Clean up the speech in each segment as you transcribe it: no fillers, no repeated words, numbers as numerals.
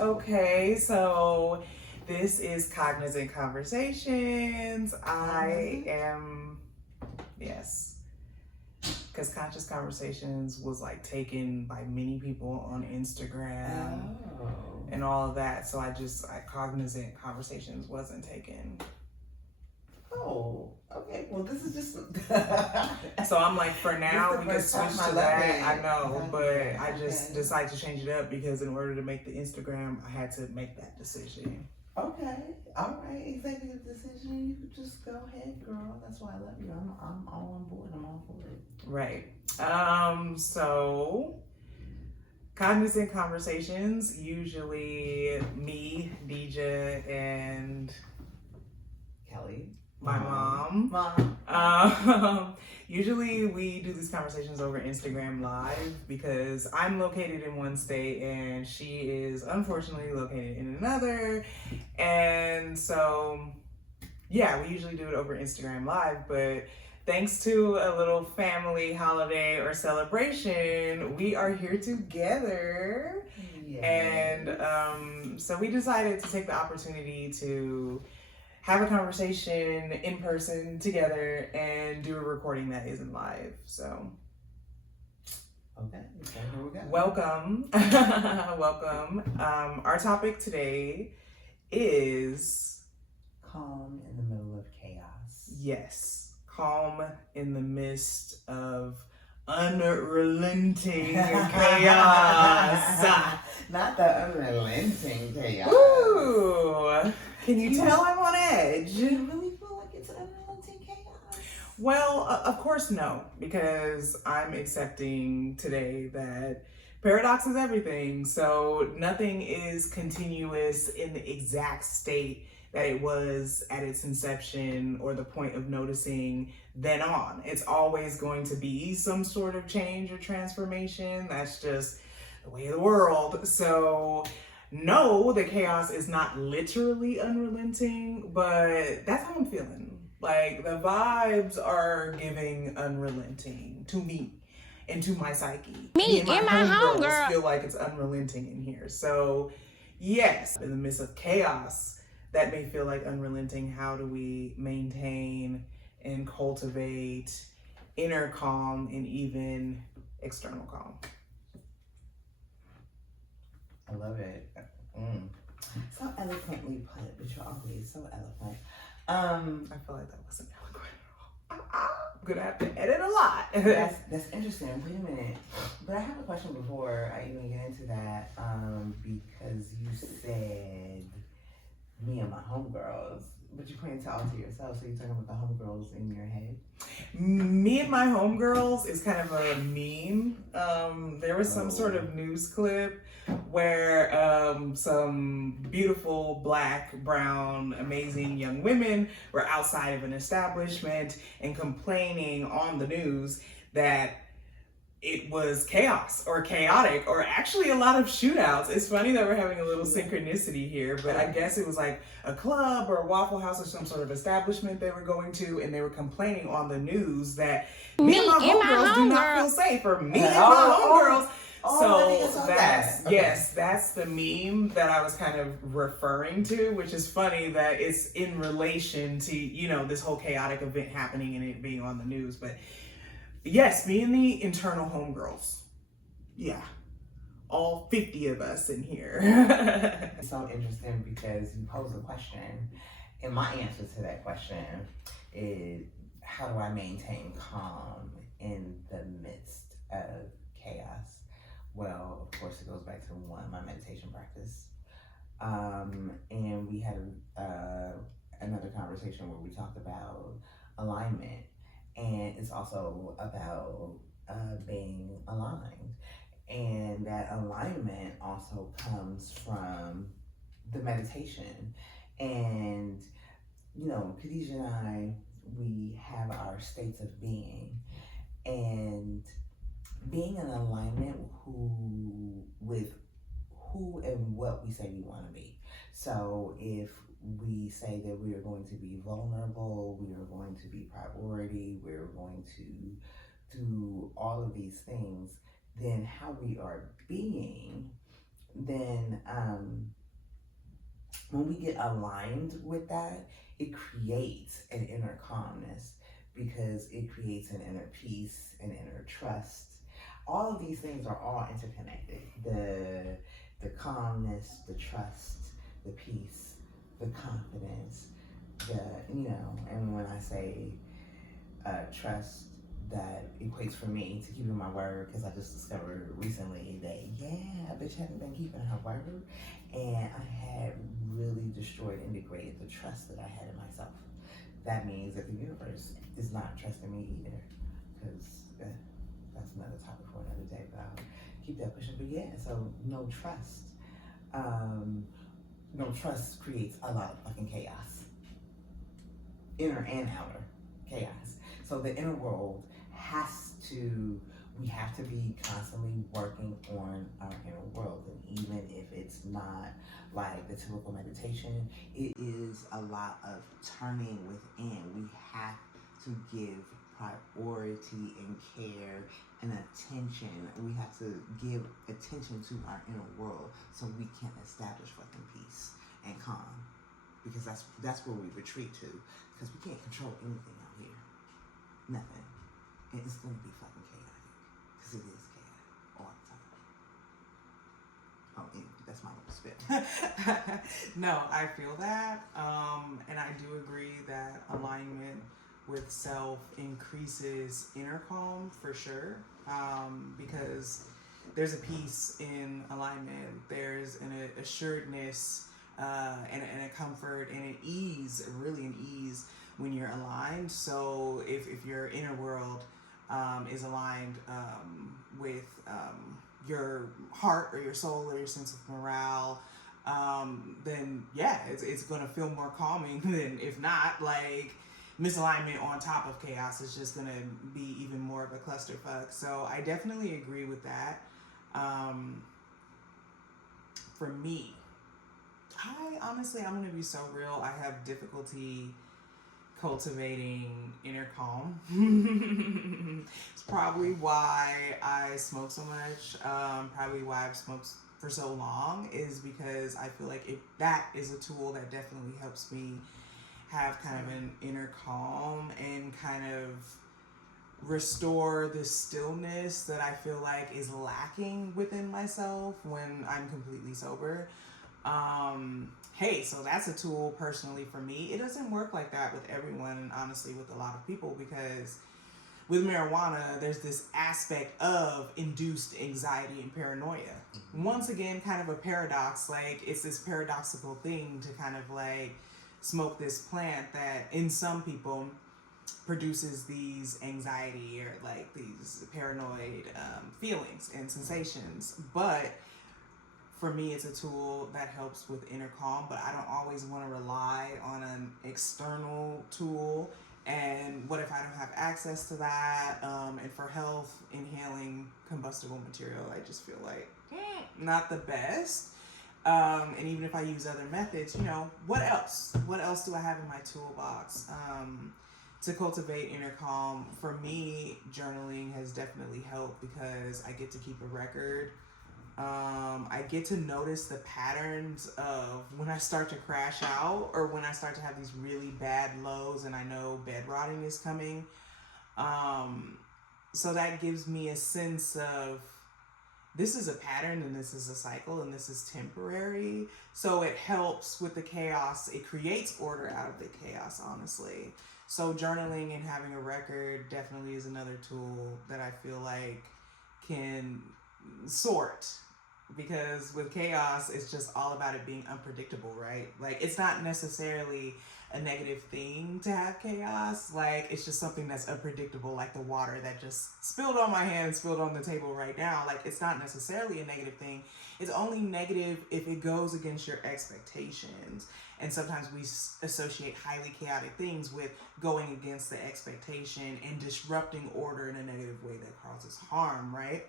Okay, so this is Cognizant Conversations. I am, yes, because Conscious Conversations was like taken by many people on Instagram and all of that. So Cognizant Conversations wasn't taken. Oh, okay. Well, this is just. So I'm like, for now, we can switch to that. I know, Exactly. but I just decided to change it up because in order to make the Instagram, I had to make that decision. Okay. All right. Executive decision. You could just go ahead, girl. That's why I love you. I'm all on board. I'm all for it. Right. So Cognizant Conversations, usually me, Deja, and Kelly. my mom. Usually we do these conversations over Instagram Live because I'm located in one state and she is unfortunately located in another. And so, yeah, we usually do it over Instagram Live, but thanks to a little family holiday or celebration, we are here together. Yes. And so we decided to take the opportunity to have a conversation in person together and do a recording that isn't live. So, okay, here we go. Welcome. Welcome. Our topic today is calm in the middle of chaos. Yes, calm in the midst of unrelenting chaos. Not the unrelenting chaos. Ooh. Can you tell I'm on edge? Do you really feel like it's unrelenting chaos? Well, of course no, because I'm accepting today that paradox is everything. So nothing is continuous in the exact state that it was at its inception or the point of noticing then on. It's always going to be some sort of change or transformation. That's just the way of the world. So no, the chaos is not literally unrelenting, but that's how I'm feeling. Like the vibes are giving unrelenting to me and to my psyche. Me and my homegirls feel like it's unrelenting in here. So yes, in the midst of chaos that may feel like unrelenting, how do we maintain and cultivate inner calm and even external calm? I love it. So eloquently put, but you're always so eloquent. I feel like that wasn't eloquent at all. I'm gonna have to edit a lot. That's interesting. Wait a minute. But I have a question before I even get into that. Because you said me and my homegirls, but you pointed to all to yourself, so you're talking about the homegirls in your head? Me and my homegirls is kind of a meme. There was some sort of news clip where some beautiful black, brown, amazing young women were outside of an establishment and complaining on the news that it was chaos or chaotic or actually a lot of shootouts. It's funny that we're having a little synchronicity here, but I guess it was like a club or a Waffle House or some sort of establishment they were going to, and they were complaining on the news that me and my homegirls do not feel safe, or me and my homegirls. So that's the meme that I was kind of referring to, which is funny that it's in relation to, this whole chaotic event happening and it being on the news. But yes, me and the internal homegirls. Yeah. All 50 of us in here. It's so interesting because you pose a question, and my answer to that question is, how do I maintain calm in the midst of chaos? Well, of course, it goes back to my meditation practice. And we had another conversation where we talked about alignment. And it's also about being aligned. And that alignment also comes from the meditation. And, Khadijah and I, we have our states of being. And being in alignment with who and what we say we want to be. So if we say that we are going to be vulnerable, we are going to be priority, we're going to do all of these things, then how we are being then when we get aligned with that, it creates an inner calmness because it creates an inner peace, an inner trust. All of these things are all interconnected. The calmness, the trust, the peace, the confidence, the and when I say trust, that equates for me to keeping my word, because I just discovered recently that bitch hadn't been keeping her word, and I had really destroyed and degraded the trust that I had in myself. That means that the universe is not trusting me either, because that's another topic for another day, but I'll keep that pushing. But so no trust. No trust creates a lot of fucking chaos, inner and outer chaos. So the inner world we have to be constantly working on our inner world. And even if it's not like the typical meditation, it is a lot of turning within. We have to give priority and care and attention. We have to give attention to our inner world so we can establish fucking peace and calm. Because that's where we retreat to. Because we can't control anything out here. Nothing. And it's going to be fucking chaotic. Because it is chaotic all the time. Oh, that's my little spit. No, I feel that. And I do agree that alignment with self increases inner calm for sure. Because there's a peace in alignment. There's an assuredness and a comfort and an ease, really an ease when you're aligned. So if your inner world is aligned with your heart or your soul or your sense of morale, then it's going to feel more calming than if not. Like, misalignment on top of chaos is just going to be even more of a clusterfuck. So I definitely agree with that. For me, I'm going to be so real. I have difficulty cultivating inner calm. It's probably why I smoke so much. Probably why I've smoked for so long is because I feel like that is a tool that definitely helps me have kind of an inner calm and kind of restore the stillness that I feel like is lacking within myself when I'm completely sober. So that's a tool personally for me. It doesn't work like that with everyone, honestly, with a lot of people, because with marijuana, there's this aspect of induced anxiety and paranoia. Once again, kind of a paradox. Like, it's this paradoxical thing to kind of like smoke this plant that in some people produces these anxiety or like these paranoid feelings and sensations. But for me, it's a tool that helps with inner calm, but I don't always want to rely on an external tool. And what if I don't have access to that? And for health, inhaling combustible material, I just feel like not the best. And even if I use other methods, what else? What else do I have in my toolbox to cultivate inner calm? For me, journaling has definitely helped because I get to keep a record. I get to notice the patterns of when I start to crash out or when I start to have these really bad lows and I know bed rotting is coming. So that gives me a sense of this is a pattern and this is a cycle and this is temporary. So it helps with the chaos. It creates order out of the chaos, honestly. So journaling and having a record definitely is another tool that I feel like can sort, because with chaos, it's just all about it being unpredictable, right? Like, it's not necessarily a negative thing to have chaos. Like, it's just something that's unpredictable, like the water that just spilled on my hand and spilled on the table right now. Like, it's not necessarily a negative thing. It's only negative if it goes against your expectations. And sometimes we associate highly chaotic things with going against the expectation and disrupting order in a negative way that causes harm, right?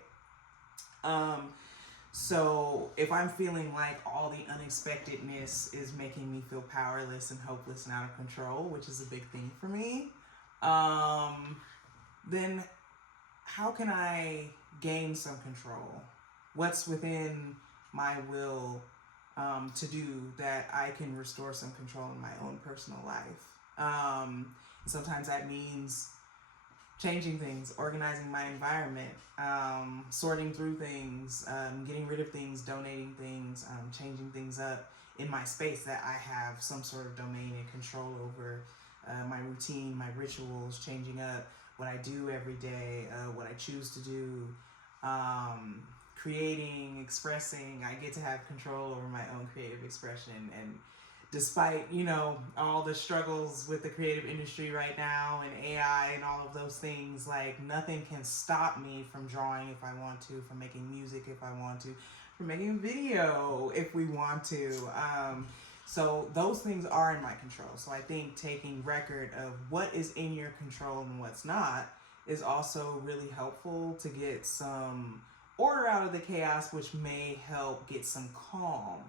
So if I'm feeling like all the unexpectedness is making me feel powerless and hopeless and out of control, which is a big thing for me, then how can I gain some control? What's within my will to do, that I can restore some control in my own personal life. Sometimes that means changing things, organizing my environment, sorting through things, getting rid of things, donating things, changing things up in my space that I have some sort of domain and control over. My routine, my rituals, changing up what I do every day, what I choose to do, creating, expressing. I get to have control over my own creative expression. And despite, all the struggles with the creative industry right now and AI and all of those things, like, nothing can stop me from drawing if I want to, from making music if I want to, from making video if we want to. So those things are in my control. So I think taking record of what is in your control and what's not is also really helpful to get some order out of the chaos, which may help get some calm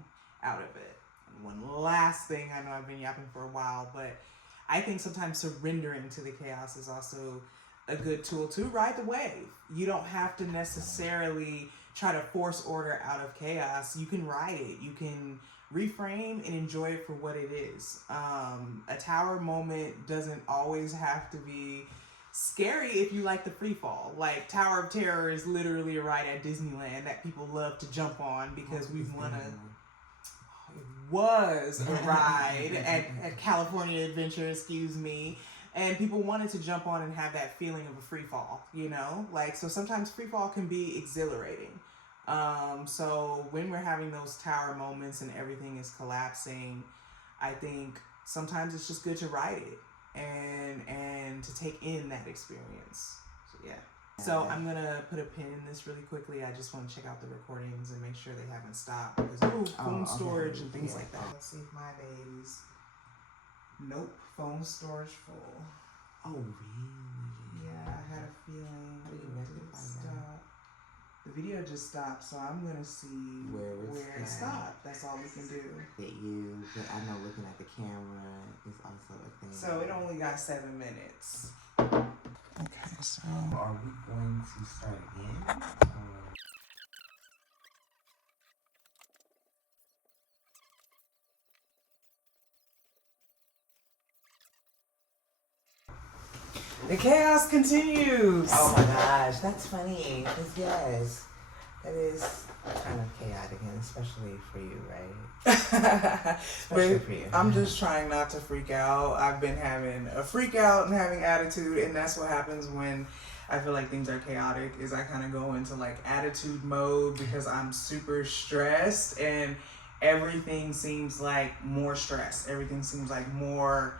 out of it. And one last thing, I know I've been yapping for a while, but I think sometimes surrendering to the chaos is also a good tool to ride the wave. You don't have to necessarily try to force order out of chaos. You can ride it. You can reframe and enjoy it for what it is. A tower moment doesn't always have to be scary if you like the free fall. Like, Tower of Terror is literally a ride at Disneyland that people love to jump on because we've won it was a ride at California Adventure, and people wanted to jump on and have that feeling of a free fall, Like, so sometimes free fall can be exhilarating. So when we're having those tower moments and everything is collapsing, I think sometimes it's just good to ride it and to take in that experience. So yeah. So I'm gonna put a pin in this really quickly. I just want to check out the recordings and make sure they haven't stopped, because phone storage and things like that. Let's see if my baby's. Nope, phone storage full. Oh really? Yeah, I had a feeling. How do you rectify that? The video just stopped, so I'm gonna see where it stopped. That's all we can do. But I know looking at the camera is also a thing. So it only got 7 minutes. Okay, so are we going to start again? the chaos continues. Oh my gosh, that's funny. Because yes, that is kind of chaotic, and especially for you, right? Especially for you. I'm just trying not to freak out. I've been having a freak out and having attitude, and that's what happens when I feel like things are chaotic, is I kind of go into like attitude mode because I'm super stressed and everything seems like more stress. Everything seems like more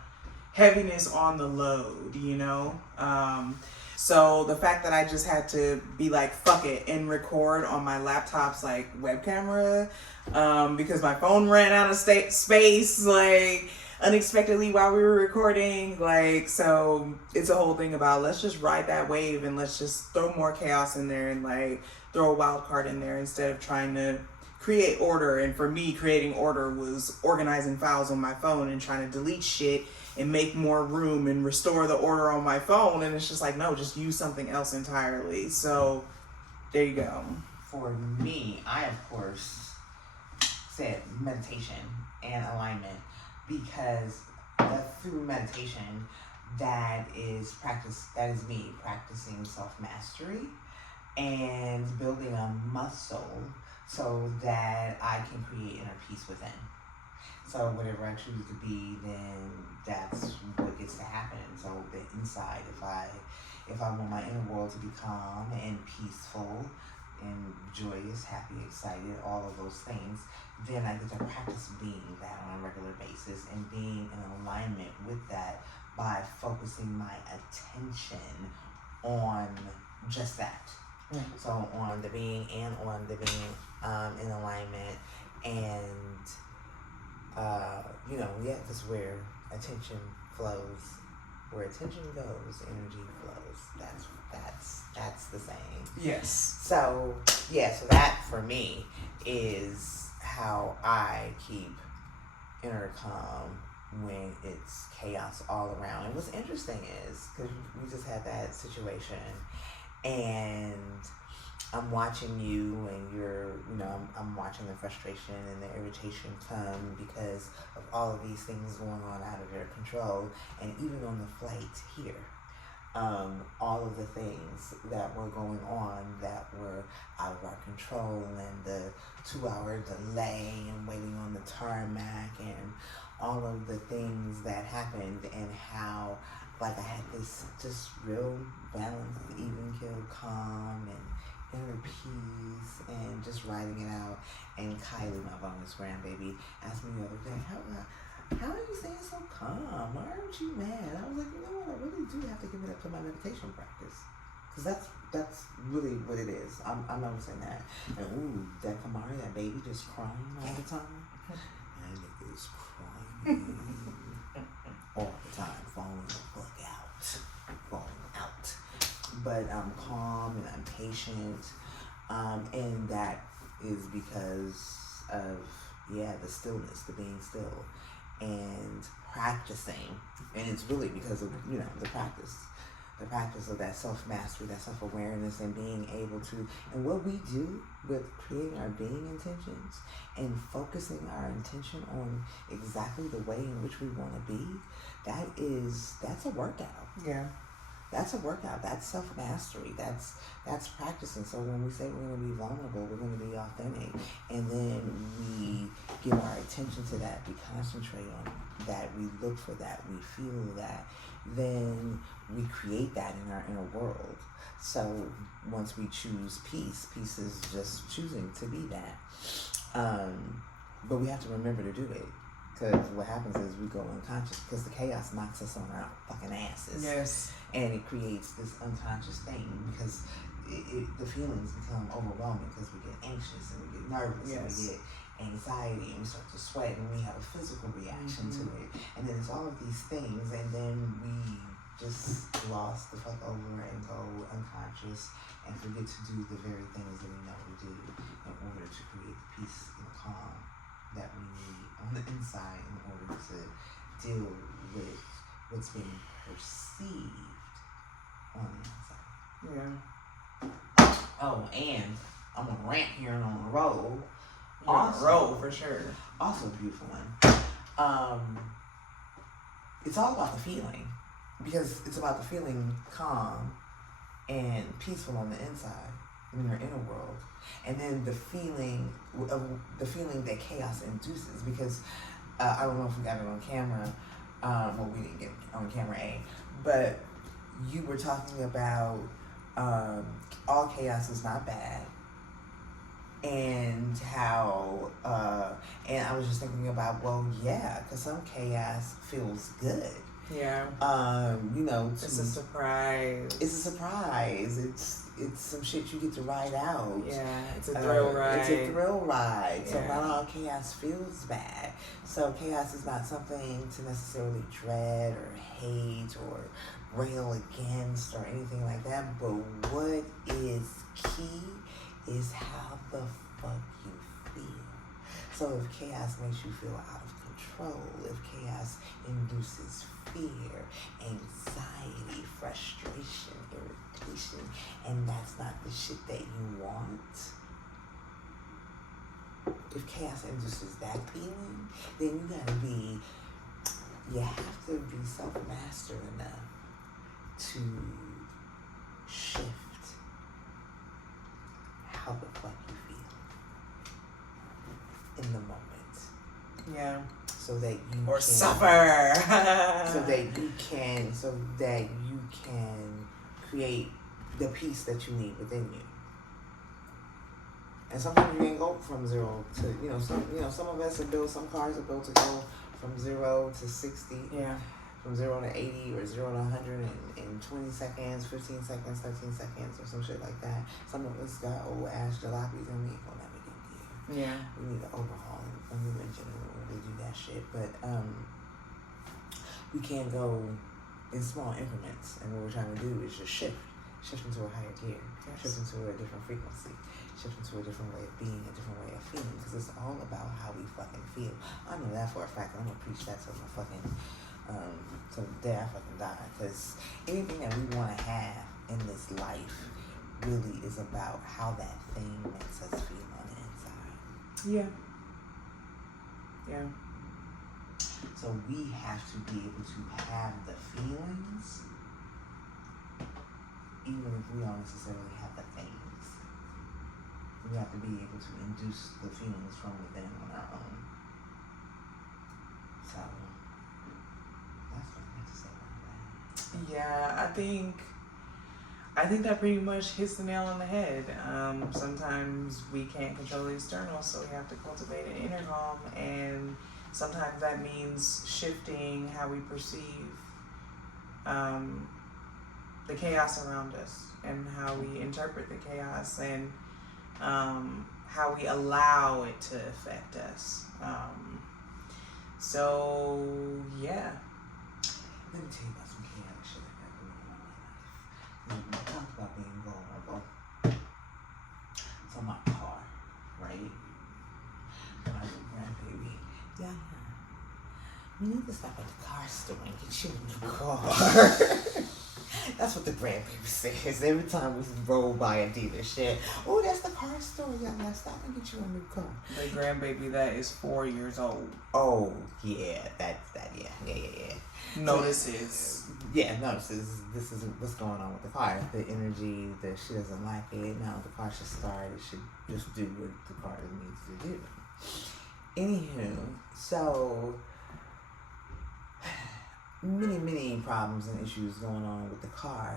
heaviness on the load, So the fact that I just had to be like, fuck it, and record on my laptop's like web camera, because my phone ran out of space, like unexpectedly while we were recording. Like, so it's a whole thing about, let's just ride that wave and let's just throw more chaos in there and like throw a wild card in there instead of trying to create order. And for me, creating order was organizing files on my phone and trying to delete shit and make more room and restore the order on my phone. And it's just like, no, just use something else entirely. So there you go. For me, I of course said meditation and alignment, because through meditation, that is me practicing self-mastery and building a muscle so that I can create inner peace within. So whatever I choose to be, then that's what gets to happen. So the inside, if I want my inner world to be calm and peaceful and joyous, happy, excited, all of those things, then I get to practice being that on a regular basis and being in alignment with that by focusing my attention on just that. Mm-hmm. So on the being and on the being in alignment, and that's where attention flows. Where attention goes, energy flows. That's the saying. Yes. So so that for me is how I keep inner calm when it's chaos all around. And what's interesting is, because we just had that situation, and I'm watching you, and I'm watching the frustration and the irritation come because of all of these things going on out of your control. And even on the flight here, all of the things that were going on that were out of our control, and the 2-hour delay and waiting on the tarmac, and all of the things that happened, and how like I had this just real balanced, even killed, calm, and inner peace, and just writing it out. And Kylie, my bonus grandbaby, asked me the other day, how are you staying so calm? Why aren't you mad? I was like, you know what? I really do have to give it up to my meditation practice, because that's really what it is. I'm noticing that. And that Kamari, that baby, just crying all the time. That nigga is crying all the time, falling the fuck out. But I'm calm and I'm patient, and that is because of the stillness, the being still, and practicing. And it's really because of the practice of that self-mastery, that self-awareness, and being able to, and what we do with creating our being intentions and focusing our intention on exactly the way in which we want to be. That's a workout. Yeah. That's a workout. That's self-mastery. That's practicing. So when we say we're going to be vulnerable, we're going to be authentic, and then we give our attention to that, we concentrate on that, we look for that, we feel that, then we create that in our inner world. So once we choose peace is just choosing to be that. But we have to remember to do it. Because what happens is we go unconscious, because the chaos knocks us on our fucking asses. Yes. And it creates this unconscious thing, because the feelings become overwhelming, because we get anxious and we get nervous and we get anxiety and we start to sweat and we have a physical reaction to it. And then it's all of these things, and then we just gloss the fuck over and go unconscious and forget to do the very things that we know to do in order to create the peace and calm that we need on the inside in order to deal with what's being perceived on the inside. Yeah. Oh, and I'm on a rant here and on a roll. On a roll for sure. Also a beautiful one. It's all about the feeling, because it's about the feeling calm and peaceful on the inside in your inner world, and then the feeling that chaos induces, because I don't know if we got it on camera. Well, we didn't get it on camera A, but you were talking about all chaos is not bad, and how and I was just thinking about, well, yeah, because some chaos feels good. Yeah. It's a surprise. It's a surprise. It's some shit you get to ride out. Yeah, it's a thrill ride. It's a thrill ride. Yeah. So not all chaos feels bad. So chaos is not something to necessarily dread or hate or rail against or anything like that. But what is key is how the fuck you feel. So if chaos makes you feel out of control, if chaos induces fear, anxiety, frustration, irritation, and that's not the shit that you want, if chaos induces that feeling, then you have to be self-mastered enough to shift how the fuck you feel in the moment. Yeah. So that you or can suffer. so that you can create the peace that you need within you. And sometimes you can go from 0 to some of us are built, some cars are built to go from 0 to 60. Yeah. From 0 to 80 or 0 to 100 in 20 seconds, 15 seconds, 13 seconds, or some shit like that. Some of us got old ass jalopies and we ain't gonna never get there. Yeah. We need to overhaul and new engine in order to do that shit. But we can't go in small increments. And what we're trying to do is just shift into a higher gear, shift into a different frequency, shift into a different way of being, a different way of feeling. Because it's all about how we fucking feel. I know that for a fact. I'm gonna preach that to my fucking till the day I fucking die. Because anything that we want to have in this life really is about how that thing makes us feel on the inside. Yeah. Yeah. So we have to be able to have the feelings, even if we don't necessarily have the things. We have to be able to induce the feelings from within on our own. So that's what I have to say about that. Yeah, I think that pretty much hits the nail on the head. Sometimes we can't control the external, so we have to cultivate an inner calm, and sometimes that means shifting how we perceive the chaos around us and how we interpret the chaos, and how we allow it to affect us. So yeah. Let me tell you about some chaotic shit I got going on in my life. We talked about being vulnerable. So my car, right? My grandbaby. Yeah. We need to stop at the car store and get you a new car. That's what the grandbaby says every time we roll by a dealership. Oh, that's the car store. Yeah, stop and get you a new car. The grandbaby that is 4 years old. Oh, yeah, that's that. Yeah. Notices. Notices. This is what's going on with the car. The energy that she doesn't like it. Now the car should start. It should just do what the car needs to do. Anywho, so many problems and issues going on with the car,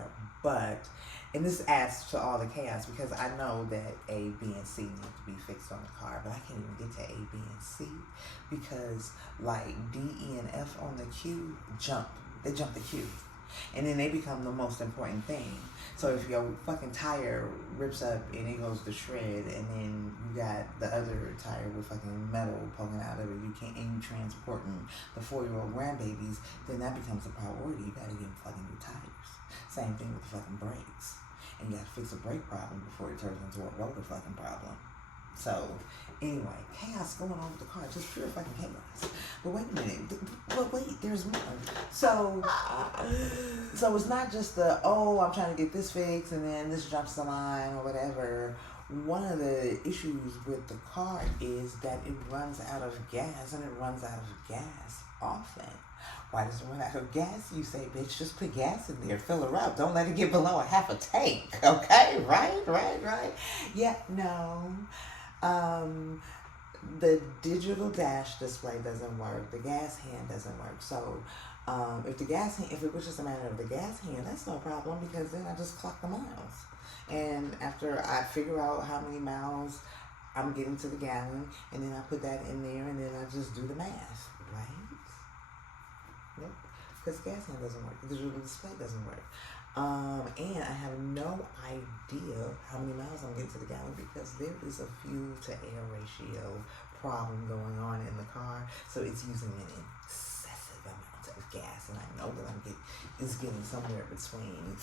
and this adds to all the chaos because I know that A, B, and C need to be fixed on the car, but I can't even get to A, B, and C because like D, E, and F on the Q jump the Q, and then they become the most important thing. So if your fucking tire rips up and it goes to shred, and then you got the other tire with fucking metal poking out of it, and you transporting the 4-year-old grandbabies, then that becomes a priority. You gotta get fucking new tires. Same thing with the fucking brakes. And you gotta fix a brake problem before it turns into a rotor fucking problem. So, anyway, chaos going on with the car, just pure fucking chaos. But wait a minute, there's more. So it's not just I'm trying to get this fixed and then this jumps the line or whatever. One of the issues with the car is that it runs out of gas, and it runs out of gas often. Why does it run out of gas? You say, bitch, just put gas in there, fill her up. Don't let it get below a half a tank, okay? Right? Yeah, no. The digital dash display doesn't work. The gas hand doesn't work. So if it was just a matter of the gas hand, that's no problem because then I just clock the miles. And after I figure out how many miles I'm getting to the gallon, and then I put that in there, and then I just do the math, right? Nope. Because the gas hand doesn't work. The digital display doesn't work. And I have no idea how many miles I'm getting to the gallon because there is a fuel to air ratio problem going on in the car. So it's using an excessive amount of gas. And I know that it's getting somewhere between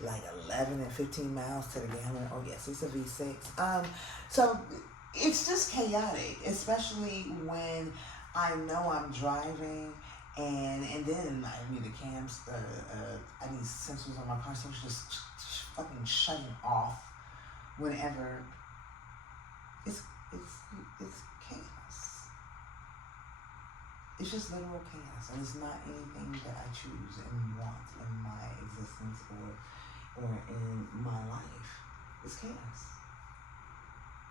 like 11 and 15 miles to the gallon. Oh yes, it's a V6. So it's just chaotic, especially when I know I'm driving. And then I need the cams, I need sensors on my car, so it's just fucking shutting off whenever. It's chaos. It's just literal chaos, and it's not anything that I choose and want in my existence or in my life. It's chaos,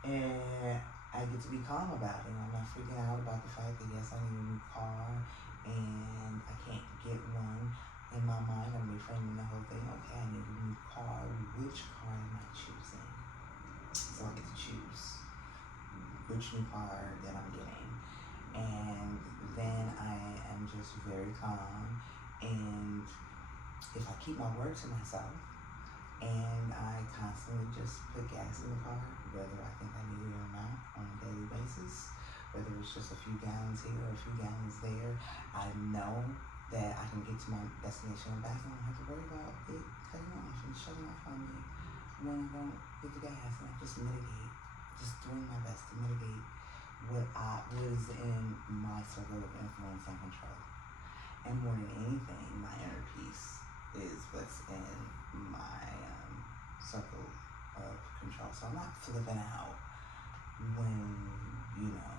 and I get to be calm about it. I'm not freaking out about the fact that yes, I need a new car. And I can't get one. In my mind, I'm reframing the whole thing. Okay, I need a new car. Which car am I choosing? So I get to choose which new car that I'm getting. And then I am just very calm. And if I keep my word to myself, and I constantly just put gas in the car, whether I think I need it or not, on a daily basis, whether it's just a few gallons here or a few gallons there, I know that I can get to my destination and back and I don't have to worry about it cutting off and shutting off on me when I don't get the gas. And I just mitigate, just doing my best to mitigate what is in my circle of influence and control. And more than anything, my inner peace is what's in my circle of control. So I'm not flipping out when, you know,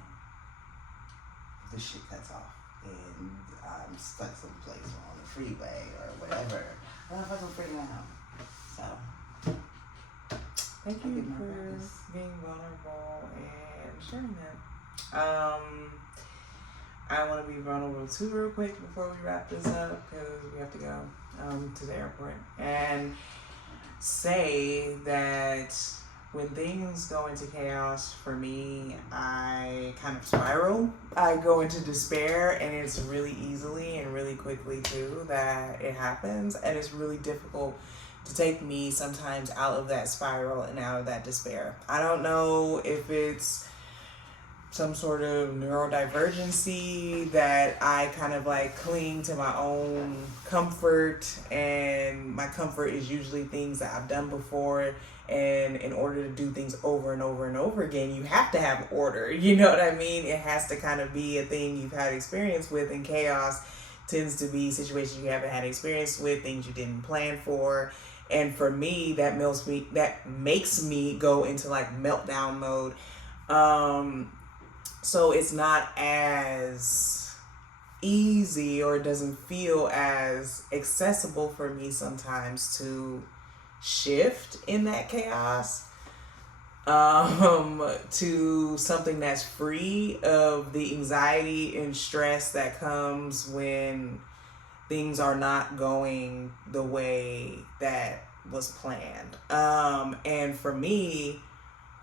the shit cuts off and I'm stuck someplace on the freeway or whatever. I'm not fucking freaking out. So thank you for being vulnerable and sharing that. I want to be vulnerable too real quick before we wrap this up because we have to go to the airport and say that when things go into chaos for me, I kind of spiral. I go into despair, and it's really easily and really quickly too that it happens, and it's really difficult to take me sometimes out of that spiral and out of that despair. I don't know if it's some sort of neurodivergency that I kind of like cling to my own comfort, and my comfort is usually things that I've done before. And in order to do things over and over and over again, you have to have order. You know what I mean? It has to kind of be a thing you've had experience with, and chaos tends to be situations you haven't had experience with, things you didn't plan for. And for me, that makes me go into like meltdown mode. So it's not as easy, or it doesn't feel as accessible for me sometimes to shift in that chaos to something that's free of the anxiety and stress that comes when things are not going the way that was planned. And for me,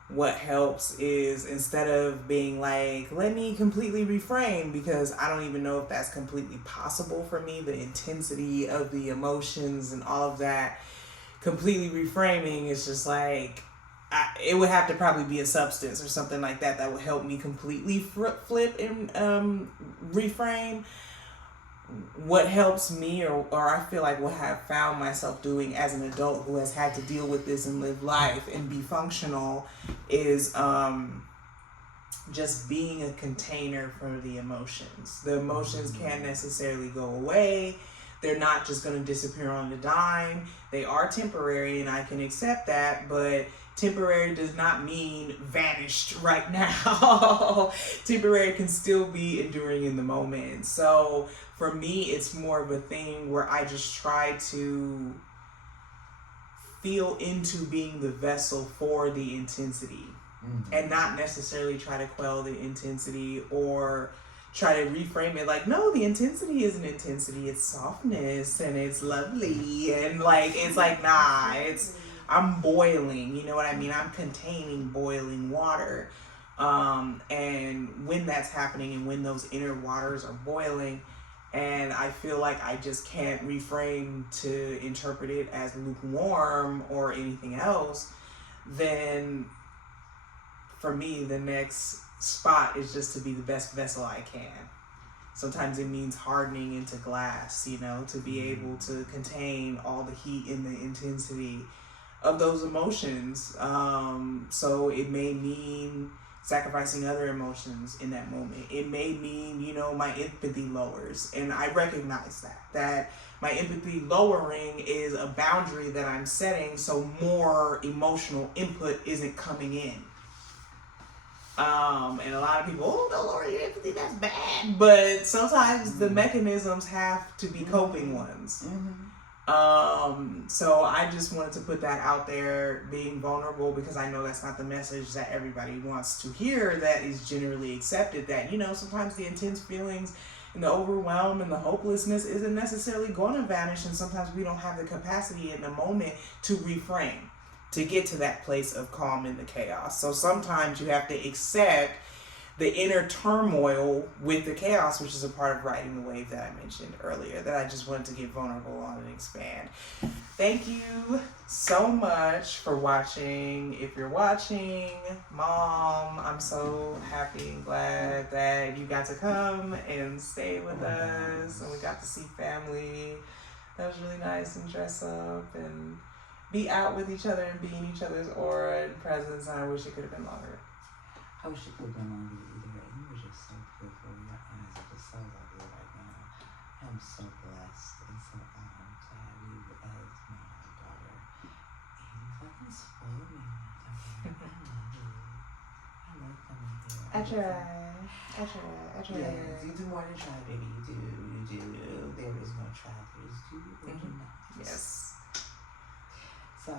what helps is, instead of being like, let me completely reframe, because I don't even know if that's completely possible for me, the intensity of the emotions and all of that, completely reframing is just like, it would have to probably be a substance or something like that that would help me completely flip and reframe. What helps me, or I feel like what I've found myself doing as an adult who has had to deal with this and live life and be functional, is just being a container for the emotions. The emotions can't necessarily go away. They're not just going to disappear on a dime. They are temporary, and I can accept that, but temporary does not mean vanished right now. Temporary can still be enduring in the moment. So for me, it's more of a thing where I just try to feel into being the vessel for the intensity, and not necessarily try to quell the intensity or try to reframe it like, no, the intensity isn't intensity, it's softness and it's lovely, and like, it's like, nah, I'm boiling, you know what I mean? I'm containing boiling water. And when that's happening, and when those inner waters are boiling, and I feel like I just can't reframe to interpret it as lukewarm or anything else, then for me, the next spot is just to be the best vessel I can. Sometimes it means hardening into glass, you know, to be able to contain all the heat and the intensity of those emotions. So it may mean sacrificing other emotions in that moment. It may mean, you know, my empathy lowers. And I recognize that my empathy lowering is a boundary that I'm setting so more emotional input isn't coming in. And a lot of people, oh, don't lower your empathy, that's bad. But sometimes the mechanisms have to be coping ones. So I just wanted to put that out there, being vulnerable, because I know that's not the message that everybody wants to hear, that is generally accepted, that, you know, sometimes the intense feelings and the overwhelm and the hopelessness isn't necessarily going to vanish, and sometimes we don't have the capacity in the moment to reframe, to get to that place of calm in the chaos. So sometimes you have to accept the inner turmoil with the chaos, which is a part of riding the wave that I mentioned earlier, that I just wanted to get vulnerable on and expand. Thank you so much for watching. If you're watching, Mom, I'm so happy and glad that you got to come and stay with us, and we got to see family. That was really nice, and dress up and be out with each other and be in each other's aura and presence. And I wish it could have been longer. I wish it could have been longer either. You were just so beautiful. Your eyes are just so lovely right now. I'm so blessed and so honored to have you as my daughter. fucking spoil me. I love coming here. I try. Yes, you do more than try, baby. You do. There is no try. There is do or do not. Yes. So,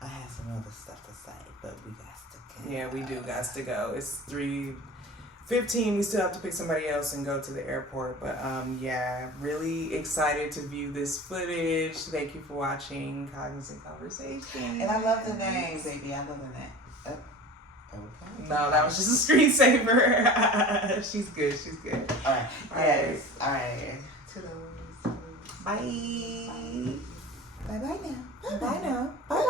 I have some other stuff to say, but we got to go. Yeah, we do got to go. It's 3:15. We still have to pick somebody else and go to the airport. But yeah, really excited to view this footage. Thank you for watching Cognizant Conversation. And I love the name, baby. I love the name. Okay. No, that was just a screensaver. She's good. All right. Yes. All right. Toodles. Bye. Bye now. Bye now. Bye.